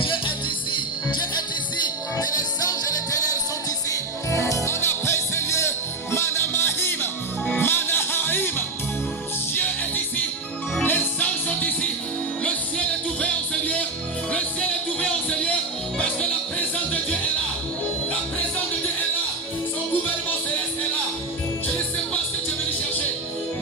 Dieu est ici. Dieu est ici. Et les anges et les ténèbres sont ici. On appelle ce lieu Manamahim, Manahaim. Dieu est ici. Les anges sont ici. Le ciel est ouvert en ce lieu. Le ciel est ouvert en ce lieu. Parce que la présence de Dieu est là. La présence de Dieu est là. Son gouvernement céleste est là. Je ne sais pas ce que tu es venu chercher.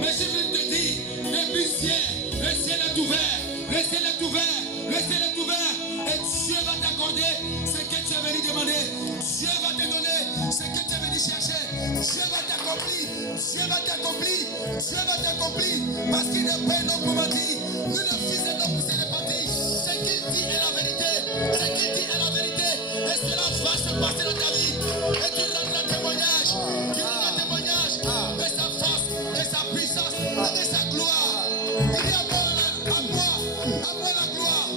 Mais je veux te dire, depuis ciel, le ciel est ouvert. Le ciel est ouvert. Le ciel est ouvert. Et Dieu va t'accorder ce que tu es venu demander. Dieu va te donner ce que tu es venu chercher. Dieu va t'accomplir. Dieu va t'accomplir. Dieu va t'accomplir. Parce qu'il n'est pas un homme pour mentir. Ni le fils d'un homme pour se départir. Ce qu'il dit est la vérité. Ce qu'il dit est la vérité. Et cela va se passer dans ta vie. Et tu rendras témoignage. Tu rendras témoignage de sa force, de sa puissance, de sa gloire. Il dit à moi la gloire,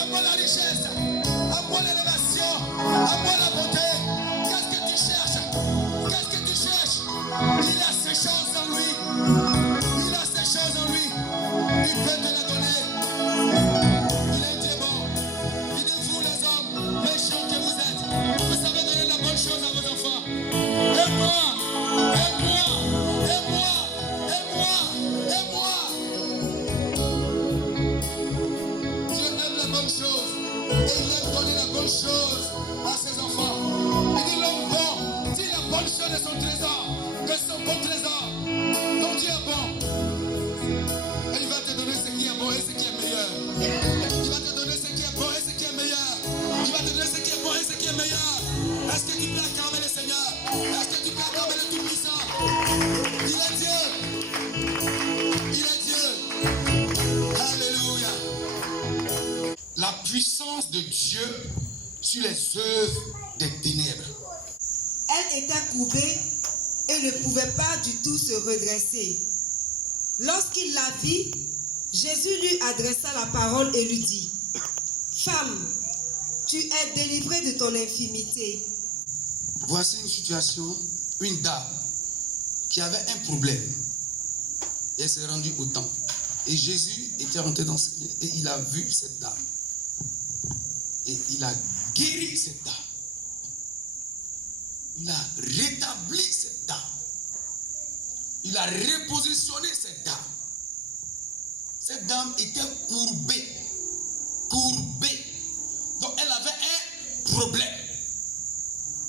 à moi la richesse, à moi l'élévation, à moi la beauté. Qu'est-ce que tu cherches? Qu'est-ce que tu cherches? Il a ces choses en lui. Il a ces choses en lui. Il peut te les donner. Il est Dieu bon. Il dit vous les hommes méchants que vous êtes, vous savez donner la bonne chose à vos enfants. Et moi, et moi, et moi, et moi, et moi. Dieu aime les bonnes choses. Et il aime donner la bonne chose à ses enfants. Il dit l'homme bon, dit la bonne chose est son trésor, que son bon trésor. Donc Dieu est bon. Et il va te donner ce qui est bon et ce qui est meilleur. Il va te donner ce qui est bon et ce qui est meilleur. Il va te donner ce qui est bon et ce qui est meilleur. Est-ce que tu peux acclamer le Seigneur? Est-ce que tu peux acclamer le Tout-Puissant? Il est Dieu. Il est Dieu. Alléluia. La puissance de Dieu sur les œuvres des ténèbres. Elle était courbée et ne pouvait pas du tout se redresser. Lorsqu'il la vit, Jésus lui adressa la parole et lui dit: Femme, tu es délivrée de ton infirmité. Voici une situation, une dame qui avait un problème. Et elle s'est rendue au temple. Et Jésus était rentré dans ce lieu et il a vu cette dame. Et il a guéri cette dame. Il a rétabli cette dame. Il a repositionné cette dame. Cette dame était courbée. Courbée. Donc elle avait un problème.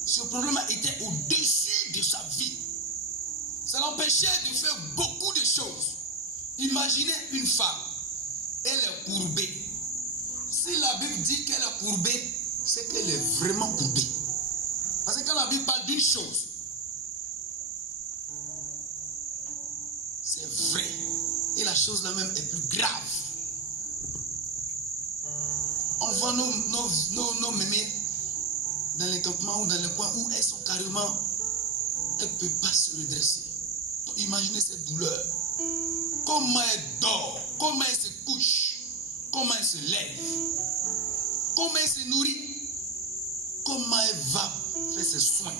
Ce problème était au-dessus de sa vie. Ça l'empêchait de faire beaucoup de choses. Imaginez une femme. Elle est courbée. Si la Bible dit qu'elle est courbée, c'est qu'elle est vraiment courbée. Parce que quand la Bible parle d'une chose, c'est vrai. Et la chose là même est plus grave. On voit nos mémés dans les campements ou dans les coins où elles sont carrément, elles ne peuvent pas se redresser. Donc imaginez cette douleur. Comment elle dort, comment elle se couche, comment elle se lève, comment elle se nourrit, comment elle va faire ses soins.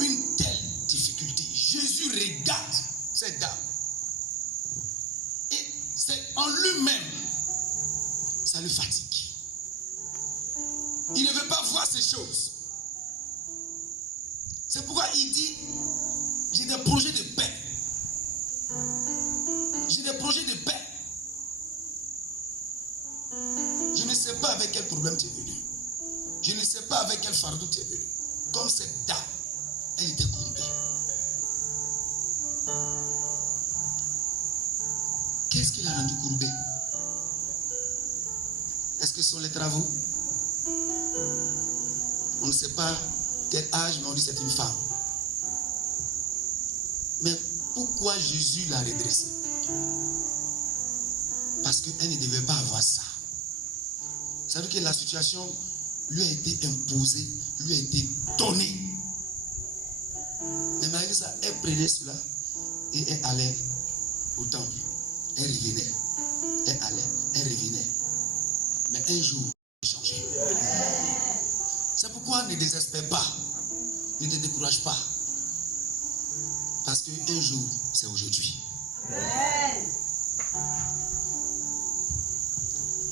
Une telle difficulté. Jésus regarde cette dame. Et c'est en lui-même, ça le fatigue. Il ne veut pas voir ces choses. C'est pourquoi il dit, j'ai des projets de paix. J'ai des projets de paix. Je ne sais pas avec quel problème tu es venu. Je ne sais pas avec quel fardeau tu es venu. Comme cette dame, elle était courbée. Qu'est-ce qui l'a rendu courbée? Est-ce que ce sont les travaux? On ne sait pas quel âge, mais on dit que c'est une femme. Mais pourquoi Jésus l'a redressée? Parce qu'elle ne devait pas avoir ça. Vous savez que la situation lui a été imposée, lui a été donnée. Mais malgré ça, elle prenait cela et elle allait au temple. Elle revenait. Elle allait, elle revenait. Mais un jour, elle changeait. C'est pourquoi ne désespère pas. Ne te décourage pas. Parce qu'un jour, c'est aujourd'hui.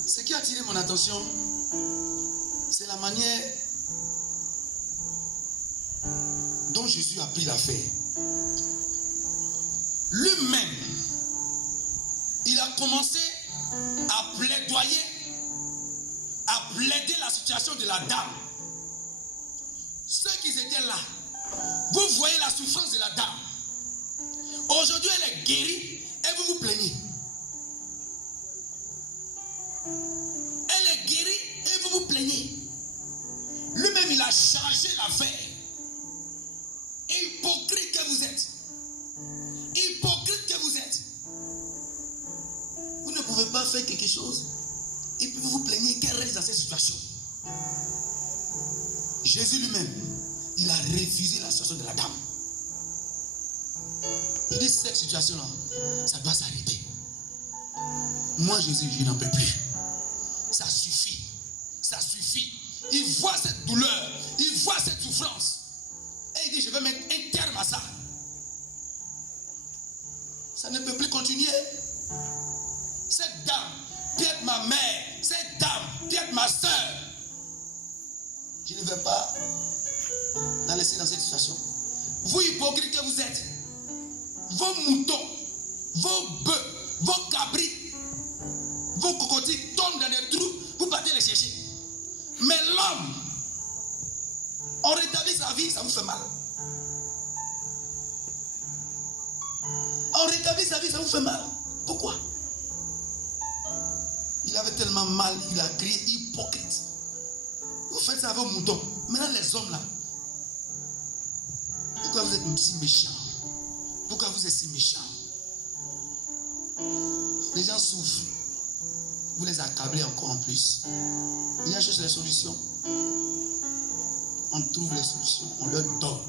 Ce qui a attiré mon attention, c'est la manière dont Jésus a pris l'affaire. Lui-même, il a commencé à plaidoyer, à plaider la situation de la dame. Ceux qui étaient là, vous voyez la souffrance de la dame. Aujourd'hui, elle est guérie et vous vous plaignez. Elle est guérie et vous vous plaignez. Lui-même, il a changé l'affaire. Hypocrite que vous êtes. Hypocrite que vous êtes. Vous ne pouvez pas faire quelque chose et puis vous vous plaignez qu'elle reste dans cette situation. Jésus lui-même, il a refusé la situation de la dame. Il dit cette situation-là, ça doit s'arrêter. Moi, Jésus, je n'en peux plus. Ça suffit. Ça suffit. Il voit cette douleur. Il voit cette souffrance. Et il dit, je vais mettre un terme à ça. Ça ne peut plus continuer. Cette dame peut être ma mère. Cette dame peut être ma soeur. Je ne vais pas la laisser dans cette situation. Vous, hypocrites que vous êtes, vos moutons, vos bœufs, vos cabris, vos cocotiers tombent dans des trous, vous partez les chercher. Mais l'homme, on rétablit sa vie, ça vous fait mal. On rétablit sa vie, ça vous fait mal. Pourquoi? Il avait tellement mal, il a crié hypocrite. Vous faites ça à vos moutons. Maintenant les hommes là, pourquoi vous êtes si méchants? Pourquoi vous êtes si méchants? Les gens souffrent. Vous les accablez encore en plus. Les gens cherchent les solutions. On trouve les solutions. On leur donne.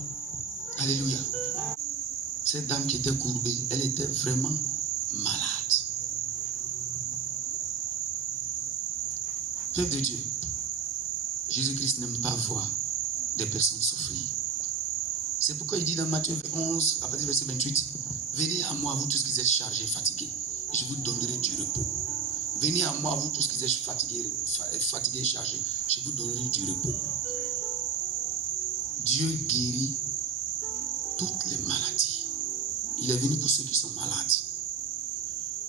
Alléluia. Cette dame qui était courbée, elle était vraiment malade. Peuple de Dieu, Jésus-Christ n'aime pas voir des personnes souffrir. C'est pourquoi il dit dans Matthieu 11, à partir du verset 28, venez à moi, vous tous qui êtes chargés et fatigués, et je vous donnerai du repos. Venez à moi, vous tous qui êtes fatigués et chargés, je vous donnerai du repos. Dieu guérit toutes les maladies. Il est venu pour ceux qui sont malades.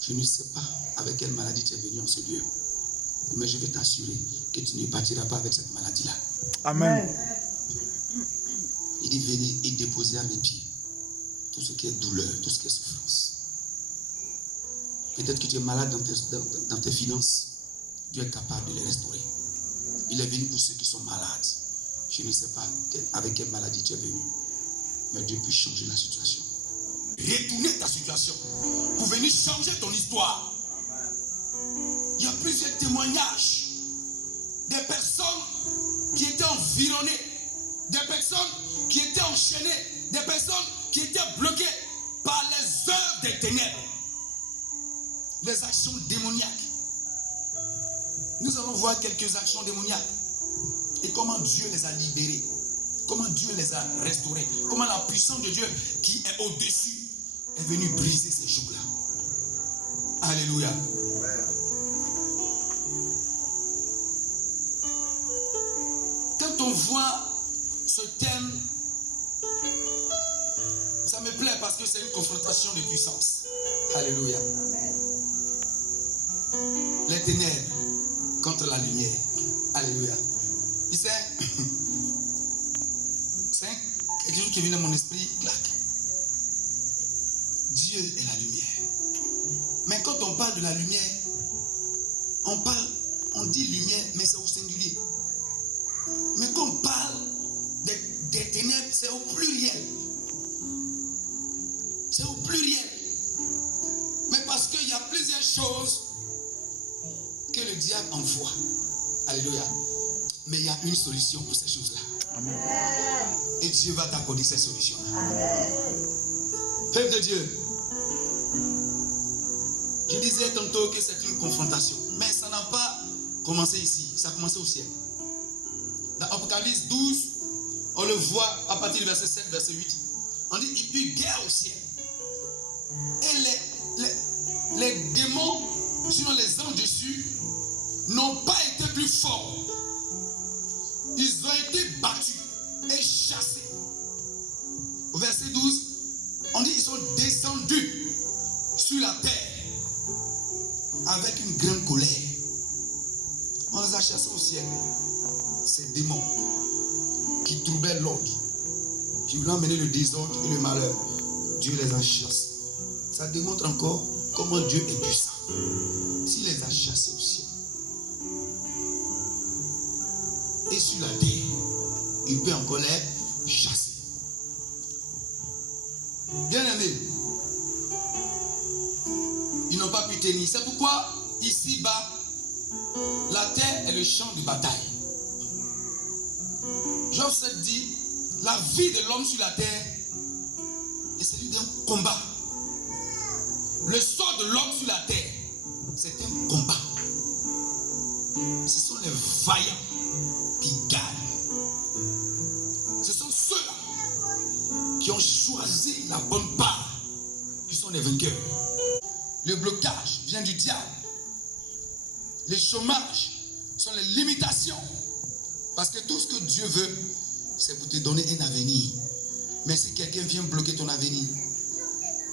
Je ne sais pas avec quelle maladie tu es venu en ce lieu, mais je vais t'assurer que tu ne partiras pas avec cette maladie-là. Amen. Il dit venez et déposez à mes pieds tout ce qui est douleur, tout ce qui est souffrance. Peut-être que tu es malade dans tes finances. Dieu est capable de les restaurer. Il est venu pour ceux qui sont malades. Je ne sais pas avec quelle maladie tu es venu, mais Dieu peut changer la situation. Retourner ta situation pour venir changer ton histoire. Il y a plusieurs témoignages des personnes qui étaient environnées, des personnes qui étaient enchaînées, des personnes qui étaient bloquées par les œuvres des ténèbres, les actions démoniaques. Nous allons voir quelques actions démoniaques et comment Dieu les a libérées, comment Dieu les a restaurées, comment la puissance de Dieu qui est au-dessus est venue briser ces jougs-là. Alléluia. Quand on voit ce thème, ça me plaît parce que c'est une confrontation de puissance. Alléluia. Les ténèbres contre la lumière. Alléluia. Tu sais, c'est quelque chose qui vient dans mon esprit. Clac. Dieu est la lumière. Mais quand on parle de la lumière, on dit lumière, mais c'est au singulier. Mais quand on parle des ténèbres, c'est au pluriel. C'est au pluriel. Mais parce qu'il y a plusieurs choses que le diable envoie. Alléluia. Mais il y a une solution pour ces choses-là. Amen. Et Dieu va t'accorder cette solution-là. Peuple de Dieu, je disais tantôt que c'est une confrontation. Mais ça n'a pas commencé ici. Ça a commencé au ciel. Dans Apocalypse 12, on le voit à partir du verset 7, verset 8. On dit il y a eu guerre au ciel. Et les démons, sinon les anges dessus, n'ont pas été plus forts. Ils ont été battus et chassés. Au verset 12, on dit qu'ils sont descendus sur la terre avec une grande colère. On les a chassés au ciel. Ces démons qui troublaient l'ordre, qui voulaient emmener le désordre et le malheur, Dieu les a chassés. Ça démontre encore comment Dieu est puissant. S'il les a chassés au ciel et sur la terre, il peut encore les chasser. Bien aimé, ils n'ont pas pu tenir. C'est pourquoi ici-bas, la terre est le champ de bataille. Job 7 dit, la vie de l'homme sur la terre est celui d'un combat. Le sort de l'homme sur la terre, c'est un combat. Ce sont les vaillants qui gagnent. Ce sont ceux-là qui ont choisi la bonne part, qui sont les vainqueurs. Le blocage vient du diable. Les chômages sont les limitations. Parce que tout ce que Dieu veut, c'est pour te donner un avenir. Mais si quelqu'un vient bloquer ton avenir,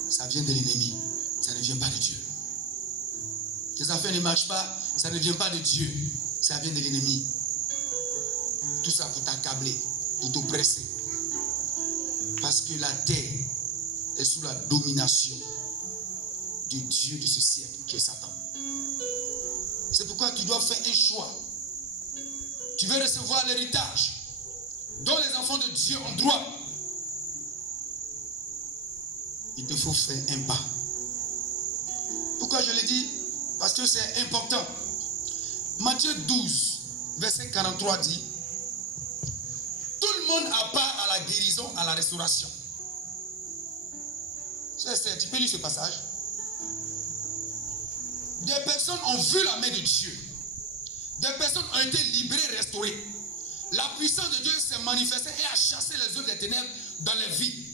ça vient de l'ennemi. Ça ne vient pas de Dieu. Tes affaires ne marchent pas, ça ne vient pas de Dieu. Ça vient de l'ennemi. Tout ça pour t'accabler, pour t'oppresser. Parce que la terre est sous la domination du Dieu de ce siècle qui est Satan. C'est pourquoi tu dois faire un choix. Tu veux recevoir l'héritage dont les enfants de Dieu ont droit. Il te faut faire un pas. Pourquoi je l'ai dit? Parce que c'est important. Matthieu 12, verset 43 dit, tout le monde a part à la guérison, à la restauration. Tu peux lire ce passage? Des personnes ont vu la main de Dieu. Des personnes ont été libérées, restaurées. La puissance de Dieu s'est manifestée et a chassé les œuvres des ténèbres dans les vies.